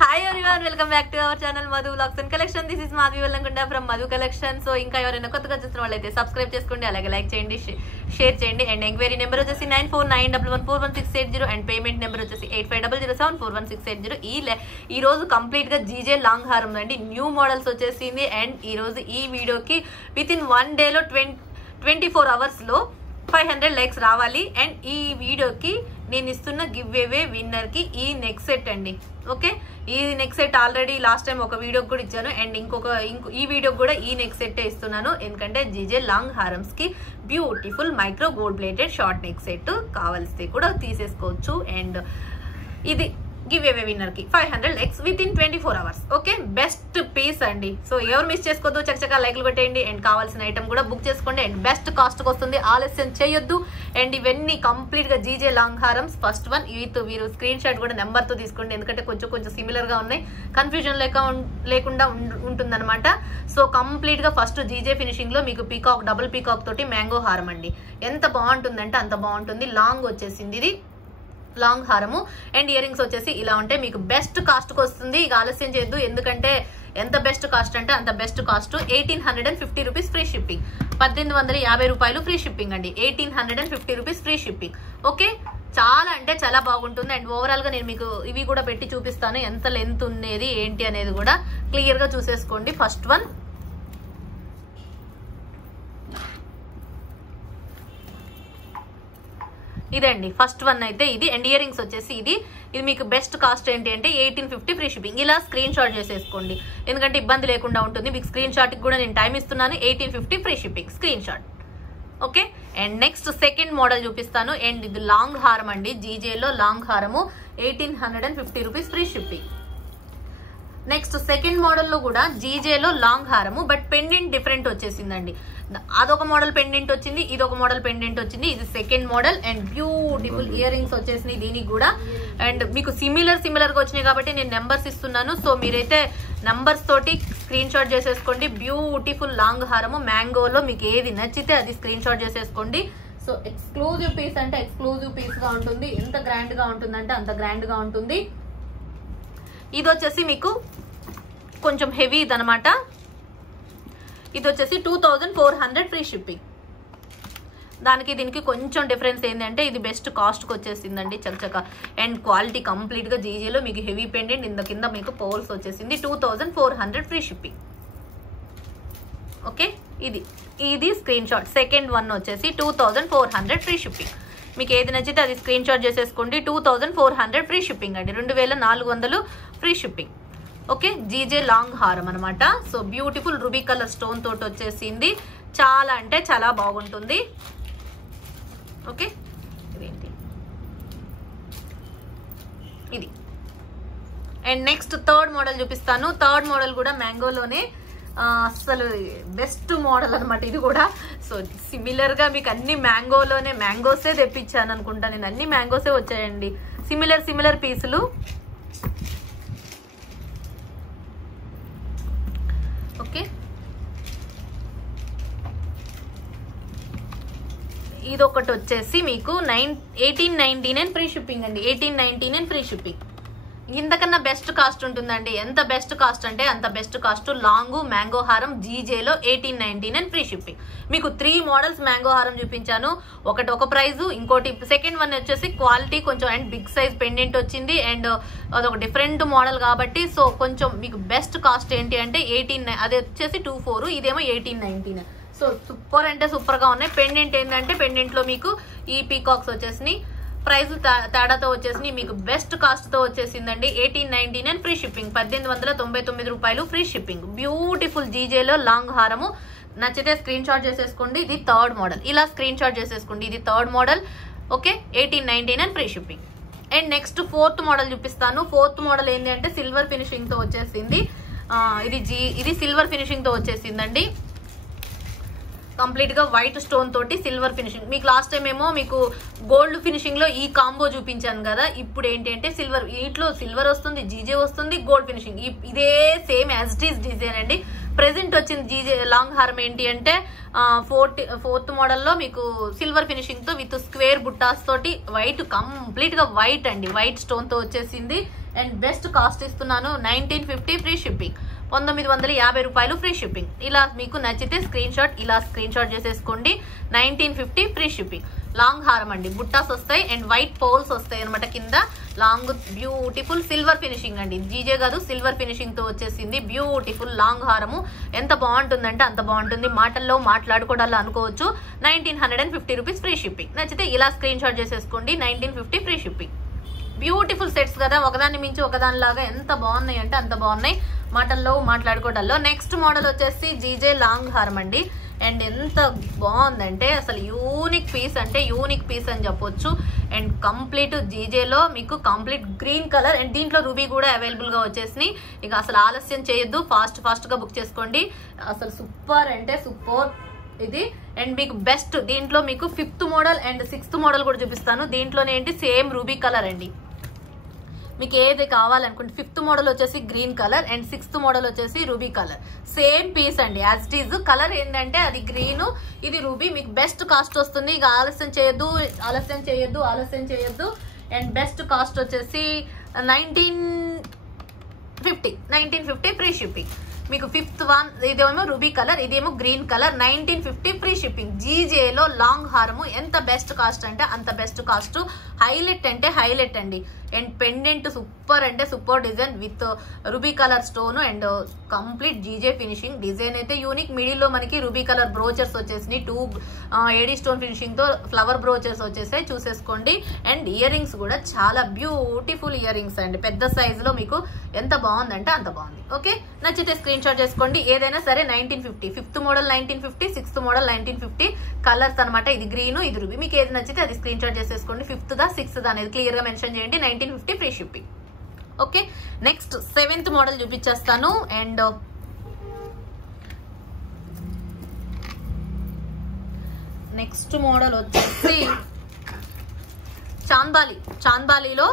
Hi everyone, welcome back to our channel Madhu vlogs and collection. This is Madhavi Vellankonda from Madhu collection. So ఇంకా ఎవరైనా కొత్తగా చూస్తున్న వాళ్ళైతే సబ్స్క్రైబ్ చేసుకోండి, అలాగే లైక్ చేయండి, షేర్ చేయండి. అండ్ ఎంక్వైరీ నెంబర్ వచ్చేసి 9491141680 అండ్ పేమెంట్ నెంబర్ వచ్చేసి 8500741680. ఈ రోజు కంప్లీట్ గా జీజే లాంగ్ హారం అండి, న్యూ మోడల్స్ వచ్చేసింది. అండ్ ఈ రోజు ఈ వీడియోకి విత్ ఇన్ 1 డేలో 24 అవర్స్ లో 500 లైక్స్ రావాలి. అండ్ ఈ వీడియోకి నేను ఇస్తున్న గివ్ అవే విన్నర్ కి ఈ నెక్ సెట్ అండి. ఓకే, ఈ neck set already last time ఒక వీడియోకి కూడా ఇచ్చాను. అండ్ ఈ వీడియోకి కూడా ఈ నెక్ సెట్ ఇస్తున్నాను, ఎందుకంటే జీజే లాంగ్ హారమ్స్ కి beautiful micro gold plated short neck set కావాల్సి కూడా తీసేసుకోవచ్చు. అండ్ ఇది గివ్ అవే విన్నర్ కి 500 likes within 24 hours. Okay, best piece అండి. సో ఎవరు మిస్ చేసుకోవద్దు, చక్కగా లైక్లు కొట్టేయండి. అండ్ కావాల్సిన ఐటమ్ కూడా బుక్ చేసుకోండి. అండ్ బెస్ట్ కాస్ట్ కి వస్తుంది, ఆలస్యం చేయొద్దు. అండ్ ఇవన్నీ కంప్లీట్ గా జీజే లాంగ్ హారమ్స్. ఫస్ట్ వన్ విత్ మీరు స్క్రీన్ షాట్ కూడా నెంబర్ తో తీసుకోండి, ఎందుకంటే కొంచెం సిమిలర్ గా ఉన్నాయి, కన్ఫ్యూజన్ లేకుండా ఉంటుందన్నమాట. సో కంప్లీట్ గా ఫస్ట్ జీజే ఫినిషింగ్ లో మీకు పీకాక్, డబుల్ పీకాక్ తోటి మ్యాంగో హారం అండి. ఎంత బాగుంటుందంటే అంత బాగుంటుంది. లాంగ్ వచ్చేసింది ఇది, లాంగ్ హారము. అండ్ ఇయర్ రింగ్స్ వచ్చేసి ఇలా ఉంటే మీకు బెస్ట్ కాస్ట్ కి వస్తుంది. ఇక ఆలస్యం చేయొద్దు, ఎందుకంటే ఎంత బెస్ట్ కాస్ట్ అంటే అంత best cost. 1850 rupees free shipping, 1850 రూపాయలు ఫ్రీ షిప్పింగ్ అండి. 1850 రూపీస్ ఫ్రీ షిప్పింగ్. ఓకే, చాలా అంటే చాలా బాగుంటుంది. అండ్ ఓవరాల్ గా నేను మీకు ఇవి కూడా పెట్టి చూపిస్తాను, ఎంత లెంత్ ఉండేది ఏంటి అనేది కూడా క్లియర్ గా చూసేసుకోండి. ఫస్ట్ వన్ ఇదండి, ఫస్ట్ వన్ అయితే ఇది. అండ్ ఇయర్ రింగ్స్ వచ్చేసి ఇది మీకు బెస్ట్ కాస్ట్ ఏంటి అంటే 1850 ఫ్రీ షిప్పింగ్. ఇలా స్క్రీన్ షాట్ చేసేసుకోండి, ఎందుకంటే ఇబ్బంది లేకుండా ఉంటుంది. మీకు స్క్రీన్ షాట్ కి కూడా నేను టైం ఇస్తున్నాను. 1850 free shipping screen shot. Okay, and next second model చూపిస్తాను. అండ్ ఇది లాంగ్ హారం అండి, జీజేలో లాంగ్ హారము 1850 rupees free shipping. Next second model లో కూడా జీజేలో లాంగ్ హారము, బట్ పెండెంట్ డిఫరెంట్ వచ్చేసిందండి. అదొక మోడల్ పెండెంట్ వచ్చింది, ఇదొక మోడల్ పెండెంట్ వచ్చింది. ఇది second model. And beautiful ear rings వచ్చేసినాయి దీనికి కూడా. అండ్ మీకు సిమిలర్ గా వచ్చినాయి కాబట్టి నేను నెంబర్స్ ఇస్తున్నాను. సో మీరైతే నంబర్స్ తోటి స్క్రీన్ షాట్ చేసేసుకోండి. బ్యూటిఫుల్ లాంగ్ హారము మ్యాంగోలో, మీకు ఏది నచ్చితే అది స్క్రీన్ షాట్ చేసేసుకోండి. సో ఎక్స్క్లూజివ్ పీస్ అంటే ఎక్స్క్లూజివ్ పీస్ గా ఉంటుంది, ఎంత గ్రాండ్ గా ఉంటుందంటే అంత గ్రాండ్ గా ఉంటుంది. ఇది వచ్చేసి మీకు కొంచెం హెవీ ఇదనమాట. ఇది వచ్చేసి 2400 ఫ్రీ షిప్పింగ్. దానికి దీనికి కొంచెం డిఫరెన్స్ ఏంటంటే ఇది బెస్ట్ కాస్ట్ కి వచ్చేసిందండి చక్కచక్క. అండ్ క్వాలిటీ కంప్లీట్ గా జీజేలో మీకు హెవీ పెండెంట్, ఇంత కింద మీకు పోల్స్ వచ్చేసింది. 2400 ఫ్రీ షిప్పింగ్. ఓకే, ఇది స్క్రీన్ షాట్. సెకండ్ వన్ వచ్చేసి 2400 ఫ్రీ షిప్పింగ్. మీకు ఏది నచ్చితే అది స్క్రీన్ షాట్ చేసేసుకోండి. 2400 ఫ్రీ షిప్పింగ్ అండి, 2400 free shipping. Okay, GJ long హారం అనమాట. So beautiful ruby colour stone తోటి వచ్చేసింది, చాలా అంటే చాలా బాగుంటుంది. ఓకే, ఇదేంటి ఇది. అండ్ నెక్స్ట్ థర్డ్ మోడల్ చూపిస్తాను. థర్డ్ మోడల్ కూడా మ్యాంగోలోనే అసలు బెస్ట్ మోడల్ అనమాట ఇది కూడా. సో సిమిలర్ గా మీకు అన్ని మ్యాంగోలోనే, మ్యాంగోసే తెప్పించాను అనుకుంటా నేను, అన్ని మ్యాంగోసే వచ్చాయండి. సిమిలర్ పీసులు. ఓకే, ఇది ఒకటి వచ్చేసి మీకు 1899 ఫ్రీ షిప్పింగ్ అండి. 1899 ఫ్రీ షిప్పింగ్. ఇంతకన్నా బెస్ట్ కాస్ట్ ఉంటుందండి. ఎంత బెస్ట్ కాస్ట్ అంటే అంత బెస్ట్ కాస్ట్. లాంగ్ మ్యాంగో హారం జీజేలో 1899 ఫ్రీ షిప్పింగ్. మీకు 3 మోడల్స్ మ్యాంగో హారం చూపించాను, ఒకటి ఒక ప్రైజ్, ఇంకోటి సెకండ్ వన్ వచ్చేసి క్వాలిటీ కొంచెం అండ్ బిగ్ సైజ్ పెండెంట్ వచ్చింది. అండ్ అదొక డిఫరెంట్ మోడల్ కాబట్టి సో కొంచెం మీకు బెస్ట్ కాస్ట్ ఏంటి అంటే 18, అది వచ్చేసి 24, ఇదేమో 1899. సో సూపర్ అంటే సూపర్ గా ఉన్నాయి. పెండెంట్ ఏంటంటే పెండెంట్ లో మీకు ఈ పీకాక్స్ వచ్చేసినాయి, ప్రైస్ తేడాతో వచ్చేసి మీకు బెస్ట్ కాస్ట్ తో వచ్చేసిందండి. 1899 ఫ్రీ షిప్పింగ్, 1899 రూపాయలు ఫ్రీ షిప్పింగ్. బ్యూటిఫుల్ జీజేలో లాంగ్ హారము. నచ్చితే స్క్రీన్ షాట్ చేసేసుకోండి. ఇది థర్డ్ మోడల్, ఇలా స్క్రీన్ షాట్ చేసేసుకోండి. ఇది third model. Okay, 1899 free shipping. And next fourth model చూపిస్తాను. ఫోర్త్ మోడల్ ఏంటి అంటే సిల్వర్ ఫినిషింగ్ తో వచ్చేసింది. ఇది సిల్వర్ ఫినిషింగ్ తో వచ్చేసిందండి. కంప్లీట్ గా వైట్ స్టోన్ తోటి సిల్వర్ ఫినిషింగ్. మీకు లాస్ట్ టైం ఏమో మీకు గోల్డ్ ఫినిషింగ్ లో ఈ కాంబో చూపించాను కదా, ఇప్పుడు ఏంటి అంటే సిల్వర్, వీటిలో సిల్వర్ వస్తుంది, జీజే వస్తుంది, గోల్డ్ ఫినిషింగ్. ఇదే same as it is design అండి. ప్రెసెంట్ వచ్చింది జీజే లాంగ్ హారం ఏంటి అంటే ఫోర్త్ మోడల్లో మీకు సిల్వర్ ఫినిషింగ్ తో విత్ స్క్వేర్ బుట్టాస్ తోటి వైట్, కంప్లీట్ గా వైట్ అండి, వైట్ స్టోన్ తో వచ్చేసింది. అండ్ బెస్ట్ కాస్ట్ ఇస్తున్నాను 1950 ఫ్రీ షిప్పింగ్, 950 రూపాయలు ఫ్రీ షిప్పింగ్. ఇలా మీకు నచ్చితే స్క్రీన్ షాట్ చేసేసుకోండి. 1950 ఫ్రీ షిప్పింగ్. లాంగ్ హారం అండి, బుట్టాస్ వస్తాయి అండ్ వైట్ పోల్స్ వస్తాయి అనమాట కింద. లాంగ్ బ్యూటిఫుల్ సిల్వర్ ఫినిషింగ్ అండి, జీజే కాదు సిల్వర్ ఫినిషింగ్ తో వచ్చేసింది. బ్యూటిఫుల్ లాంగ్ హారము ఎంత బాగుంటుందంటే అంత బాగుంటుంది, మాటల్లో మాట్లాడుకోవడాల్లో అనుకోవచ్చు. 1950 రూపీస్ ఫ్రీ షిప్పింగ్. నచ్చితే ఇలా స్క్రీన్ షాట్ చేసేసుకోండి. 1950 ఫ్రీ షిప్పింగ్. బ్యూటిఫుల్ సెట్స్ కదా, ఒకదాన్ని మించి ఒకదానిలాగా ఎంత బాగున్నాయి అంటే అంత బాగున్నాయి, మాటల్లో మాట్లాడుకోవడాల్లో. నెక్స్ట్ మోడల్ వచ్చేసి జీజే లాంగ్ హారం అండి. అండ్ ఎంత బాగుందంటే అసలు యూనిక్ పీస్ అంటే యూనిక్ పీస్ అని చెప్పొచ్చు. అండ్ కంప్లీట్ జీజేలో మీకు కంప్లీట్ గ్రీన్ కలర్ అండ్ దీంట్లో రూబీ కూడా అవైలబుల్ గా వచ్చేసినాయి. ఇక అసలు ఆలస్యం చేయొద్దు, ఫాస్ట్ గా బుక్ చేసుకోండి. అసలు సూపర్ అంటే సూపర్ ఇది. అండ్ మీకు బెస్ట్ దీంట్లో మీకు 5th model and 6th model కూడా చూపిస్తాను. దీంట్లోనే ఏంటి సేమ్ రూబీ కలర్ అండి, మీకు ఏది కావాలనుకుంటే 5th మోడల్ వచ్చేసి green colour and 6th model వచ్చేసి రూబీ కలర్. సేమ్ పీస్ అండి యాజ్ ఇట్ ఈజ్. కలర్ ఏంటంటే అది గ్రీన్, ఇది రూబీ. మీకు బెస్ట్ కాస్ట్ వస్తుంది. ఇక ఆలస్యం చేయొద్దు. అండ్ బెస్ట్ కాస్ట్ వచ్చేసి 1950 ఫ్రీ షిప్పింగ్. మీకు 5th వన్ ఇదేమో రూబీ కలర్, ఇదేమో గ్రీన్ కలర్. 1950 free shipping. జీజేలో లాంగ్ హారము ఎంత బెస్ట్ కాస్ట్ అంటే అంత బెస్ట్ కాస్ట్. హైలైట్ అంటే హైలైట్ అండి. అండ్ పెండెంట్ సూపర్ అంటే super design with ruby colour stone and complete GJ finishing. Design అయితే యూనిక్. మిడిల్ లో మనకి రూబీ కలర్ బ్రోచర్స్ వచ్చేసినాయి. 2 ఏడీ స్టోన్ ఫినిషింగ్ తో ఫ్లవర్ బ్రోచర్స్ వచ్చేసాయి, చూసేసుకోండి. అండ్ ఇయర్ రింగ్స్ కూడా చాలా బ్యూటిఫుల్ ఇయర్ రింగ్స్ అండి, పెద్ద సైజ్ లో. మీకు ఎంత బాగుందంటే అంత బాగుంది. ఓకే, నచ్చితే స్క్రీన్ షాట్ చేసుకోండి. ఏదైనా సరే 1950. 5th model 1950, 6th model 1950. Colours అనమాట, ఇది గ్రీన్ ఇది రూబీ. మీకు ఏది నచ్చితే అది స్క్రీన్ షాట్ చేసేసుకోండి. 5th దా 6th దా అనేది క్లియర్ గా మెన్షన్ చేయండి. 1950 free shipping. Okay, next 7th model చూపించేస్తాను. అండ్ నెక్స్ట్ మోడల్ వచ్చేసి చాందాలిలో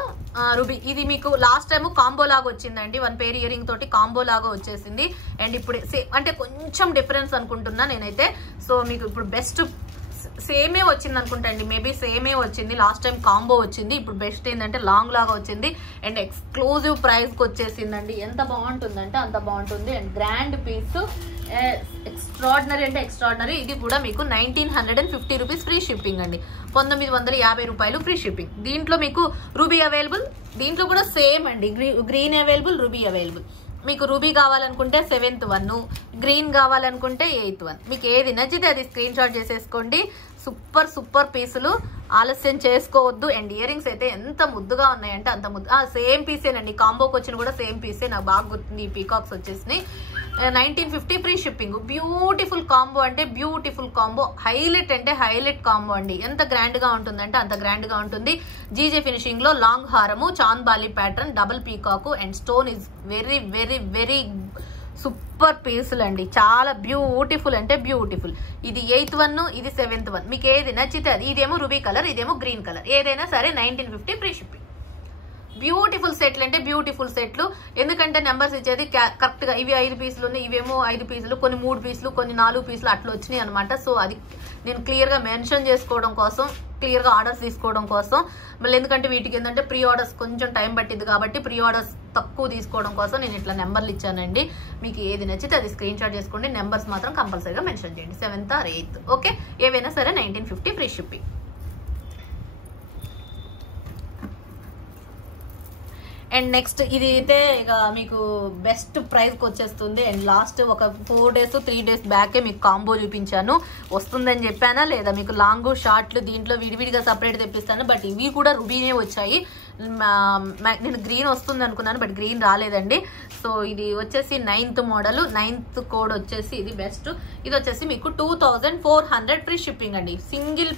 రూబీ. ఇది మీకు లాస్ట్ టైం కాంబో లాగా వచ్చిందండి, 1 పేర్ ఇయర్ రింగ్ తోటి కాంబో లాగా వచ్చేసింది. అండ్ ఇప్పుడు అంటే కొంచెం డిఫరెన్స్ అనుకుంటున్నా నేనైతే. సో మీకు ఇప్పుడు బెస్ట్ సేమే వచ్చింది అనుకుంటా అండి, మేబీ సేమే వచ్చింది. లాస్ట్ టైం కాంబో వచ్చింది, ఇప్పుడు బెస్ట్ ఏంటంటే లాంగ్ లాగా వచ్చింది. అండ్ ఎక్స్క్లూజివ్ ప్రైస్ కి వచ్చేసిందండి. ఎంత బాగుంటుందంటే అంత బాగుంటుంది. అండ్ గ్రాండ్ పీస్, ఎక్స్ట్రాడినరీ అంటే ఎక్స్ట్రాడినరీ. ఇది కూడా మీకు 1950 రూపీస్ ఫ్రీ షిప్పింగ్ అండి, 950 రూపాయలు ఫ్రీ షిప్పింగ్. దీంట్లో మీకు రూబీ అవైలబుల్, దీంట్లో కూడా సేమ్ అండి, గ్రీన్ అవైలబుల్, రూబీ అవైలబుల్. మీకు రూబీ కావాలనుకుంటే 7th వన్, గ్రీన్ కావాలనుకుంటే 8th వన్. మీకు ఏది నచ్చితే అది స్క్రీన్ షాట్ చేసేసుకోండి. సూపర్ పీసులు, ఆలస్యం చేసుకోవద్దు. అండ్ ఇయర్ రింగ్స్ అయితే ఎంత ముద్దుగా ఉన్నాయంటే అంత ముద్దు. సేమ్ పీసేనండి, కాంబోకి వచ్చిన కూడా సేమ్ పీసే. నాకు బాగా గుర్తుంది, ఈ పీకాక్స్ వచ్చేసినాయి. 1950 ఫ్రీ షిప్పింగ్. బ్యూటిఫుల్ కాంబో అంటే బ్యూటిఫుల్ కాంబో, హైలైట్ అంటే హైలైట్ కాంబో అండి. ఎంత గ్రాండ్ గా ఉంటుందంటే అంత గ్రాండ్ గా ఉంటుంది. జీజే ఫినిషింగ్ లో లాంగ్ హారము, Chandbali pattern, double peacock and stone is very very very super పీసులు అండి, చాలా బ్యూటిఫుల్ అంటే బ్యూటిఫుల్. ఇది 8th వన్, ఇది 7th వన్. మీకు ఏది నచ్చితే అది. ఇదేమో రూబీ కలర్, ఇదేమో గ్రీన్ కలర్. ఏదైనా సరే 1950 ఫ్రీ షిప్పింగ్. బ్యూటిఫుల్ సెట్లు అంటే బ్యూటిఫుల్ సెట్లు. ఎందుకంటే నెంబర్స్ ఇచ్చేది కరెక్ట్ గా, ఇవి 5 పీసులు ఉన్నాయి, ఇవేమో 5 పీసులు, కొన్ని 3 పీసులు, కొన్ని 4 పీసులు అట్లా వచ్చినాయి అనమాట. సో అది నేను క్లియర్ గా మెన్షన్ చేసుకోవడం కోసం, క్లియర్ గా ఆర్డర్స్ తీసుకోవడం కోసం. మళ్ళీ ఎందుకంటే వీటికి ఏంటంటే ప్రీ ఆర్డర్స్ కొంచెం టైం పట్టింది కాబట్టి ప్రీ ఆర్డర్స్ తక్కువ తీసుకోవడం కోసం నేను ఇట్లా నెంబర్లు ఇచ్చానండి. మీకు ఏది నచ్చితే అది స్క్రీన్ షాట్ చేసుకోండి. నెంబర్స్ మాత్రం కంపల్సరీగా మెన్షన్ చేయండి, 7th or 8th. ఓకే, ఏవైనా సరే 1950 ఫ్రీ షిప్పింగ్. అండ్ నెక్స్ట్ ఇది అయితే ఇక మీకు బెస్ట్ ప్రైస్కి వచ్చేస్తుంది. అండ్ లాస్ట్ ఒక 4 days 3 days బ్యాకే మీకు కాంబో చూపించాను, వస్తుందని చెప్పానా లేదా? మీకు లాంగ్ షార్ట్లు దీంట్లో విడివిడిగా సపరేట్ తెప్పిస్తాను, బట్ ఇవి కూడా రూబీనే వచ్చాయి. నేను గ్రీన్ వస్తుంది అనుకున్నాను, బట్ గ్రీన్ రాలేదండి. సో ఇది వచ్చేసి 9th మోడల్, 9th కోడ్ వచ్చేసి ఇది బెస్ట్. ఇది వచ్చేసి మీకు 2400 ఫ్రీ షిప్పింగ్ అండి. సింగిల్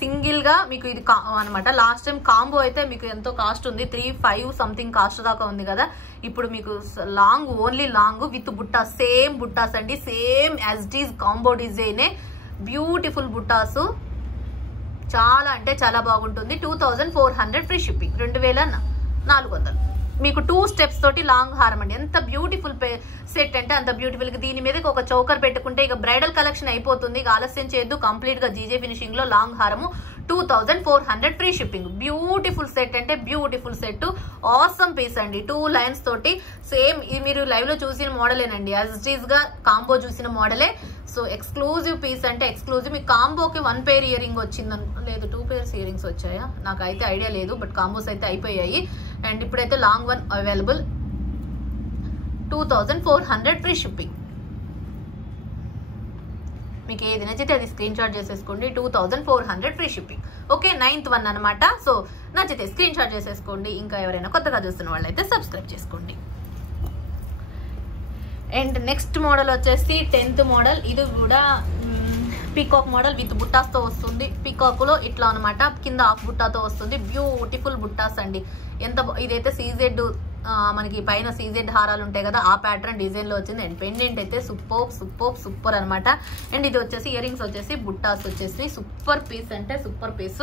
సింగిల్ గా మీకు ఇది అనమాట. లాస్ట్ టైం కాంబో అయితే మీకు ఎంతో కాస్ట్ ఉంది, 3,500 సంథింగ్ కాస్ట్ దాకా ఉంది కదా. ఇప్పుడు మీకు లాంగ్, ఓన్లీ లాంగ్ విత్ బుట్టా, సేమ్ బుట్టాస్ అండి, same as it is combo డిజైనే, బ్యూటిఫుల్ బుట్టాసు, చాలా అంటే చాలా బాగుంటుంది. 2,400 ఫ్రీ షిప్పింగ్, 2,400. మీకు 2 స్టెప్స్ తోటి లాంగ్ హారం అండి. ఎంత బ్యూటిఫుల్ సెట్ అంటే అంత బ్యూటిఫుల్. దీని మీదకి ఒక చౌకర్ పెట్టుకుంటే ఇక బ్రైడల్ కలెక్షన్ అయిపోతుంది. ఇక ఆలస్యం చేయొద్దు. కంప్లీట్ గా జీజే ఫినిషింగ్ లో లాంగ్ హారము, 2,400 ఫ్రీ షిప్పింగ్. బ్యూటిఫుల్ సెట్ అంటే బ్యూటిఫుల్ సెట్, ఆసమ్ పీస్ అండి. 2 లైన్స్ తోటి సేమ్ ఇది మీరు లైవ్ లో చూసిన మోడలేనండి, యాజ్ ఇట్ ఈజ్ గా కాంబో చూసిన మోడలే. సో ఎక్స్క్లూజివ్ పీస్ అంటే ఎక్స్క్లూజివ్. మీకు కాంబోకి 1 పేర్ ఇయర్ రింగ్ వచ్చింది, లేదు 2 పేర్స్ ఇయర్ రింగ్స్ వచ్చాయా నాకైతే ఐడియా లేదు, బట్ కాంబోస్ అయితే అయిపోయాయి. అండ్ ఇప్పుడైతే long one available, 2,400 free shipping. మీకు ఏది నచ్చితే అది స్క్రీన్ షాట్ చేసేసుకోండి, 2,400 free shipping. Okay, 9th one అనమాట. సో నచ్చితే స్క్రీన్ షాట్ చేసేసుకోండి. ఇంకా ఎవరైనా కొత్తగా చూస్తున్న వాళ్ళైతే సబ్స్క్రైబ్ చేసుకోండి. అండ్ నెక్స్ట్ మోడల్ వచ్చేసి 10th మోడల్. ఇది కూడా పీకాక్ మోడల్ విత్ బుట్టాస్ తో వస్తుంది. పీకాక్ లో ఇట్లా అనమాట, కింద హాఫ్ బుట్టాతో వస్తుంది. బ్యూటిఫుల్ బుట్టాస్ అండి. ఎంత ఇదైతే సీజెడ్, మనకి పైన సీజెడ్ హారాలు ఉంటాయి కదా, ఆ ప్యాటర్న్ డిజైన్ లో వచ్చింది. అండ్ పెండెంట్ అయితే సూపర్ అనమాట. అండ్ ఇది వచ్చేసి ఇయర్ రింగ్స్ వచ్చేసి బుట్టాస్ వచ్చేసి సూపర్ పీస్ అంటే సూపర్ పీస్.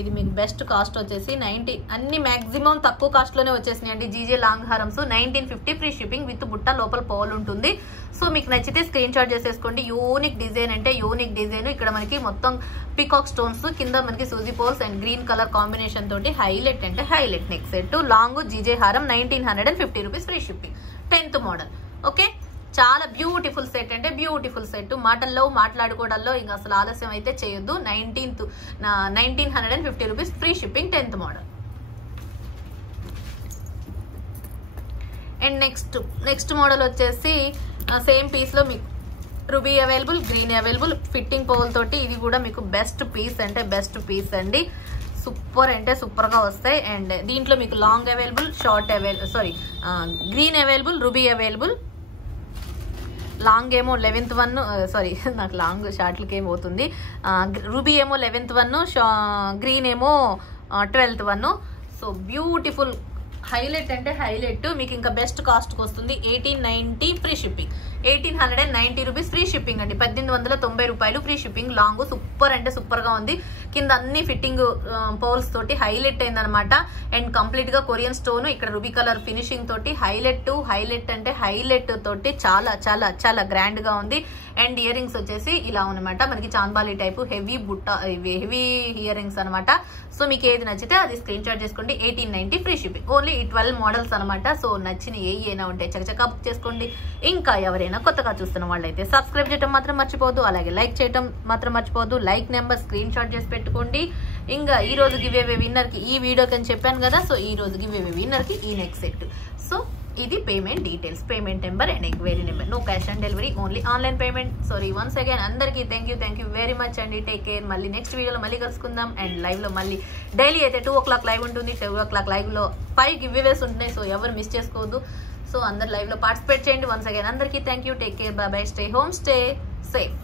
ఇది మీకు బెస్ట్ కాస్ట్ వచ్చేసి 90, అన్ని మాక్సిమం తక్కువ కాస్ట్ లోనే వచ్చేసినాయి అండి. జీజే లాంగ్ హారమ్స్ 1950 ఫ్రీ షిప్పింగ్ విత్ బుట్ట, లోపల పోల్ ఉంటుంది. సో మీకు నచ్చితే స్క్రీన్ షాట్ చేసేసుకోండి. యూనిక్ డిజైన్ అంటే యూనిక్ డిజైన్. ఇక్కడ మనకి మొత్తం పీకాక్ స్టోన్స్, కింద మనకి సూజీ పోల్స్ అండ్ గ్రీన్ కలర్ కాంబినేషన్ తోటి హైలైట్ అంటే highlight neck set. Long GJ హారం 1950 rupees free shipping. 10th model. Okay, చాలా బ్యూటిఫుల్ సెట్ అంటే బ్యూటిఫుల్ సెట్. మాటల్లో మాట్లాడుకోవడంలో ఇంకా అసలు ఆలస్యం అయితే చేయొద్దు. 1950 rupees free shipping, 10th model. And next model వచ్చేసి సేమ్ పీస్ లో మీకు ruby available, green available, fitting pole తోటి. ఇది కూడా మీకు బెస్ట్ పీస్ అంటే బెస్ట్ పీస్ అండి. సూపర్ అంటే సూపర్ గా వస్తాయి. అండ్ దీంట్లో మీకు long available, short available, green available, ruby available. Long ఏమో 11th వన్, నాకు లాంగ్ షార్ట్లకి ఏమో అవుతుంది. రూబీ ఏమో 11th వన్, గ్రీన్ ఏమో 12th one. So beautiful, highlight అంటే హైలైట్. మీకు ఇంకా బెస్ట్ కాస్ట్ కి వస్తుంది 1890 free shipping, 1890 rupees free shipping అండి. 1890 రూపాయలు ఫ్రీ షిప్పింగ్. లాంగ్ సూపర్ అంటే సూపర్ గా ఉంది. కింద అన్ని ఫిట్టింగ్ పోల్స్ తోటి హైలైట్ అయిందనమాట. అండ్ కంప్లీట్ గా కొరియన్ స్టోన్, ఇక్కడ రూబీ కలర్ ఫినిషింగ్ తోటి హైలైట్ అంటే హైలైట్ తోటి చాలా చాలా చాలా గ్రాండ్ గా ఉంది. అండ్ ఇయర్ రింగ్స్ వచ్చేసి ఇలా అనమాట, మనకి chandbali type heavy heavy ear rings అనమాట. సో మీకు ఏది నచ్చితే అది స్క్రీన్ షాట్ చేసుకోండి. 1890 ఫ్రీ షిప్పింగ్. ఓన్లీ 12 మోడల్స్ అనమాట. సో నచ్చిన ఏమైనా ఉంటే చకచకా బుక్ చేసుకోండి. ఇంకా ఎవరైనా కొత్తగా చూస్తున్న వాళ్ళైతే సబ్స్క్రైబ్ చేయడం మాత్రం మర్చిపోవద్దు, అలాగే లైక్ చేయడం మాత్రం మర్చిపోవద్దు. లైక్ నెంబర్ స్క్రీన్ షాట్ చేసి పెట్టుకోండి. ఇంకా ఈ రోజు గివ్ అవే విన్నర్ కి ఈ వీడియోకి అని చెప్పాను కదా, సో ఈ రోజు గివ్ అవే విన్నర్ కి ఈ నెక్ సెట్. సో ఇది payment details, payment number and enquiry number, no cash on delivery, only online payment. Sorry once again అందరికీ థ్యాంక్ యూ వెరీ మచ్ అండి. Take care. మళ్ళీ నెక్స్ట్ వీడియోలో మళ్ళీ కలుసుకుందాం. అండ్ లైవ్ లో మళ్ళీ డైలీ అయితే 2 o'clock లైవ్ ఉంటుంది. 2 o'clock లైవ్ లో 5 గివ్ అవేస్ ఉంటున్నాయి. సో ఎవరు మిస్ చేసుకోవద్దు. సో అందరు లైవ్ లో పార్టిసిపేట్ చేయండి. వన్స్ అగైన్ అందరికీ thank you. Take care, by by, stay home, stay safe.